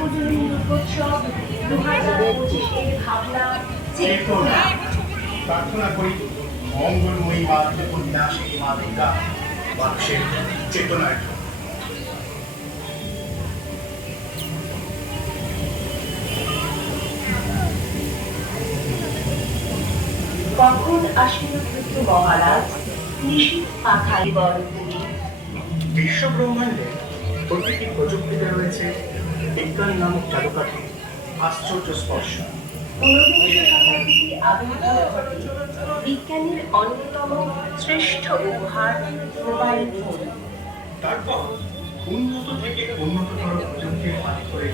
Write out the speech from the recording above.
সার্বজনীন দুর্গোৎসব 2025 ভাবনা চেতনা। প্রার্থনা করি মঙ্গলময়ী মা ত্রিপুরবিনাশিনী মা দুর্গা মানুষের চেতনায়। কখন আসিল পুত্র মহারাজ নিশীথ পাখায় বরপুরে। বিশ্ব ব্রহ্মাণ্ডে প্রতিটি প্রযুক্তিতে রয়েছে বিজ্ঞান নামক চালুকাঠি আশ্চর্য স্পর্শ। 19শ শতাব্দীতে আবির্ভাব ঘটে বিজ্ঞানীর অন্যতম শ্রেষ্ঠ উপহার মোবাইল ফোন। তারপর উন্নত থেকে উন্নততর প্রযুক্তির হাত ধরে